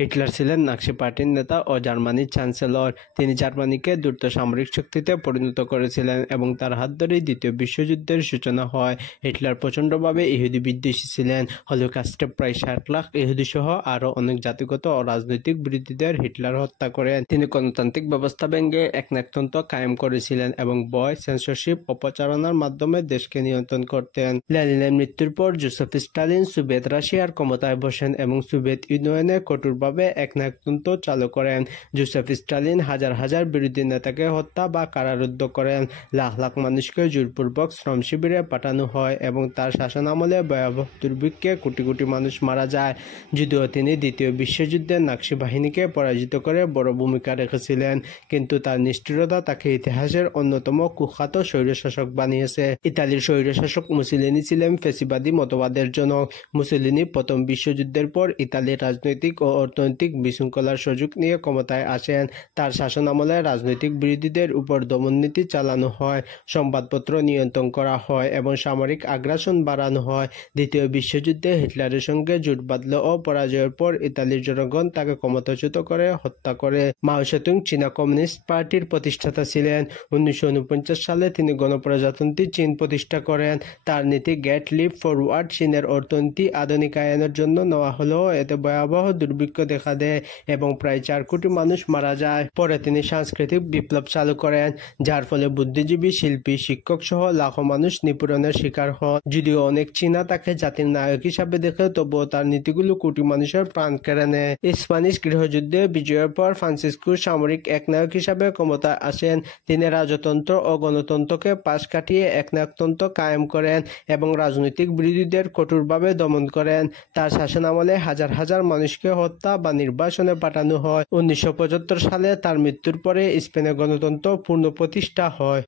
Hitler ছিলেন Nazi পার্টির নেতা ও জার্মানির চ্যান্সেলর। তিনি জার্মানিকে দ্রুত সামরিক শক্তিতে পরিণত করেছিলেন এবং তার হাত ধরেই দ্বিতীয় বিশ্বযুদ্ধের সূচনা হয়। হিটলার প্রচণ্ডভাবে ইহুদি বিদ্বেষী ছিলেন। হলোকাস্টে প্রায় 60 লাখ ইহুদি সহ আরও অনেক জাতিগত ও রাজনৈতিক বিরোধীদের হিটলার হত্যা করেন। তিনি গণতান্ত্রিক ব্যবস্থা ভেঙে একনায়কতন্ত্র কায়েম করেছিলেন এবং ভয়, সেন্সরশিপ ও প্রচারণার মাধ্যমে দেশকে নিয়ন্ত্রণ করতেন। লেনিনের মৃত্যুর পর জোসেফ স্টালিন সোভিয়েত রাশিয়ার ক্ষমতায় বসেন এবং সোভিয়েত ইউনিয়নে কঠোরভাবে একনায়কতন্ত্র চালু করেন। জোসেফ স্টালিন হাজার হাজার বিরোধী নেতাকে হত্যা বা কারারুদ্ধ করেন। লাখ লাখ মানুষকে জোরপূর্বক শ্রম শিবিরে পাঠানো হয় এবং তার শাসনামলে ভয়াবহ দুর্ভিক্ষে কোটি কোটি মানুষ মারা যায়। যদিও তিনি দ্বিতীয় বিশ্বযুদ্ধে নাৎসি বাহিনীকে পরাজিত করে বড় ভূমিকা রেখেছিলেন, কিন্তু তার নিষ্ঠুরতা তাকে ইতিহাসের অন্যতম কুখ্যাত স্বৈরশাসক বানিয়েছে। ইতালির স্বৈরশাসক মুসোলিনি ছিলেন ফ্যাসিবাদী মতবাদের জনক। মুসোলিনি প্রথম বিশ্বযুদ্ধের পর ইতালির রাজনৈতিক ও অর্থনৈতিক বিশৃঙ্খলার সুযোগ নিয়ে ক্ষমতায় আসেন। তার শাসনামলে রাজনৈতিক বিরোধীদের উপর দমননীতি চালানো হয়, সংবাদপত্র নিয়ন্ত্রণ করা হয় এবং সামরিক আগ্রাসন বাড়ানো হয়। দ্বিতীয় বিশ্বযুদ্ধে হিটলারের সঙ্গে জোট বাঁধল ও পরাজয়ের পর ইতালির জনগণ তাকে ক্ষমতাচ্যুত করে হত্যা করে। মাও সেতুং চীনা কমিউনিস্ট পার্টির প্রতিষ্ঠাতা ছিলেন। 1949 সালে তিনি গণপ্রজাতন্ত্রী চীন প্রতিষ্ঠা করেন। তার নীতি গেট লিপ ফরওয়ার্ড চীনের অর্থনীতি আধুনিকায়নের জন্য নেওয়া হলেও এতে ভয়াবহ দুর্ভিক্ষ দেখা দেয় এবং প্রায় 4 কোটি মানুষ মারা যায়। পরে তিনি সাংস্কৃতিক বিপ্লব চালু করেন, যার ফলে বুদ্ধিজীবী, শিল্পী, শিক্ষক সহ লাখো মানুষ নিপীড়নের শিকার হন। যদিও অনেক চীনা তাকে জাতির নায়ক হিসাবে দেখে, তবুও তার নীতিগুলো কোটি মানুষের প্রাণ কেড়ে নেয়। স্প্যানিশ গৃহযুদ্ধে বিজয়ের পর ফ্রান্সিসকো সামরিক একনায়ক হিসাবে ক্ষমতায় আসেন। তিনি রাজতন্ত্র ও গণতন্ত্রকে পাশ কাটিয়ে একনায়কতন্ত্র কায়েম করেন এবং রাজনৈতিক বিরোধীদের কঠোরভাবে দমন করেন। তার শাসনামলে হাজার হাজার মানুষকে হত্যা বা নির্বাসনে পাঠানো হয়। 1975 সালে তার মৃত্যুর পরে স্পেনে গণতন্ত্র পুনঃপ্রতিষ্ঠা হয়।